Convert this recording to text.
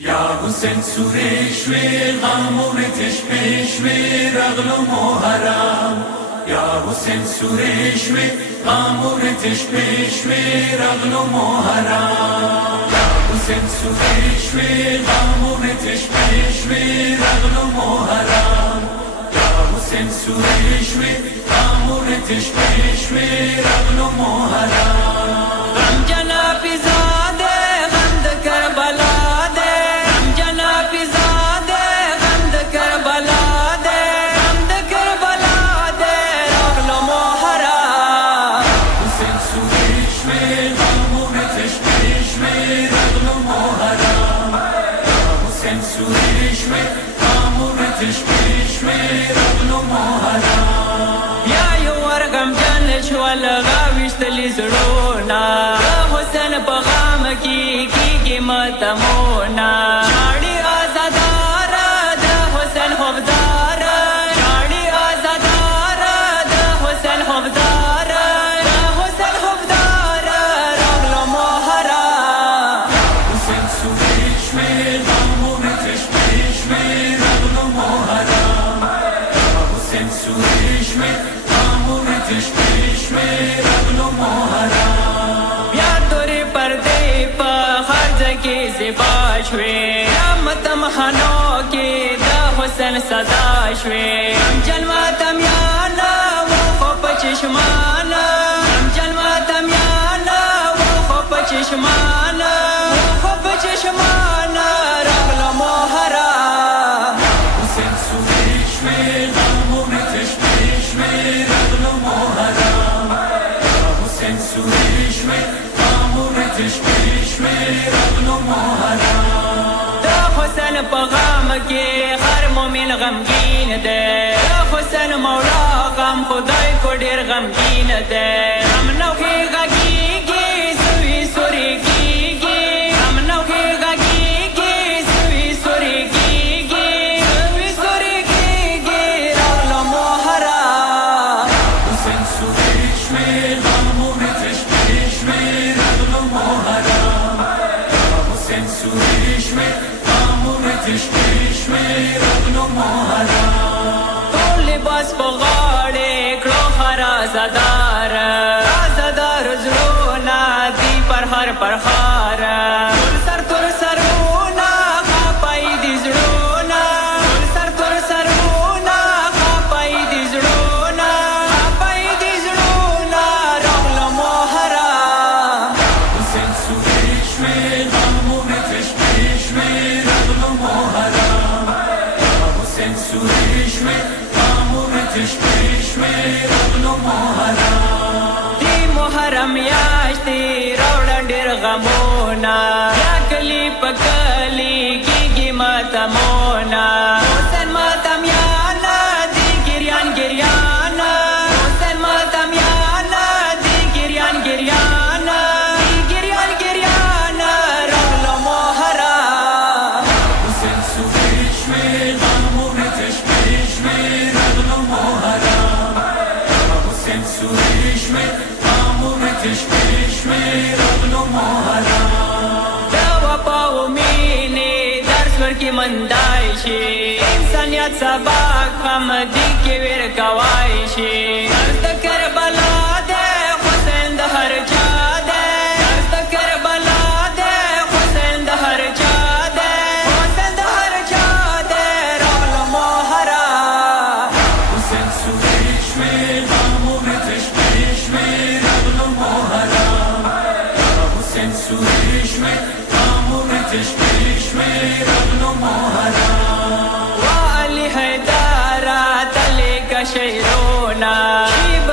یا حسین سوریشوی غمورتش پیشوی رغل و محرم یا حسین سوریشوی غمورتش پیشوی رغل و محرم یا حسین سوریشوی غمورتش پیشوی رغل و محرم یا حسین سوریشوی غمورتش پیشوی رغل و محرم غم جناب زاده غم د کربلا ده غم جناب زاده غم د کربلا ده غم د کربلا ده راغلو محرم حسین سوریشوی غمورتش پیشوی رغل و محرم یا حسین سوریشوی غمورتش پیشوی رغل و محرم یا یو ورغم جن شول غاوشتلی زړونا حسین په غم کې کیږي ماتمونا شاړي آزادار د حسین حفظار شاړي آزادار د حسین حفظار د حسین حفظار راغلو محرم حسین سوریشوی غمورتش پیشوی رغل و محرم یا حسین سوریشوی غمورتش پیشوی رغل و محرم بیا تورې پردې په خرج کې زیبا شوې رحمتم خانو کې د حسین صدا شوې جنما تمیانا و خو په چشمانا جنما تمیانا و خو په چشمانا و خو په چشمانا راغلو محرم حسین سوریشوی غمورتش پیشوی رغل و محرم یا حسین سوریشوی غمورتش پیشوی رغل و محرم د حسین په غم کې هر مومن غمگین دی د حسین مولا غم خدای کو ډیر غمگین دی غم نو کې غږیږي سوي سوري کیږي غم نو کې غږیږي سوي سوري کیږي سوي سوري کیږي راغلو محرم حسین سوریشوی غمورتش پیشوی رغل و محرم یا حسین سوریشوی غمورتش پیشوی رغل و محرم ټول لباس په غاړه کړو هر آزادار آزادار زړونه دی پر هر پرخار تر سرونه خپای دي زړونه تر سرونه خپای دي زړونه خپای دي زړونه راغلو محرم حسین سوریشوی غمورتش پیشوی رغل و محرم یا حسین سوریشوی غمورتش پیشوی رغل و محرم دی محرم یاشتي راوړه ډېر غمونه یا کلی په کلی کېږي ماتمونه حسین ماتمیانا دی ګریان ګریانا حسین ماتمیانا دی ګریان ګریانا دی ګریان ګریانا راغلو محرم حسین سوریشوی غمورتش پیشوی رغل و محرم یا حسین سوریشوی غمورتش پیشوی رغل و محرم دا وفا و مینې درس ورکړي مندای شي انسانیت سبق هم دې کې ورکوای شي درس د کربلا دی حسین د هر چا دی درس د کربلا دی حسین د هر چا دی حسین د هر چا دی راغلو محرم حسین سوریشوی غمورتش پیشوی رغل و محرم یا حسین سوریشوی غمورتش پیشوی رغل و محرم و علی حیدر تلک شیرونا شیب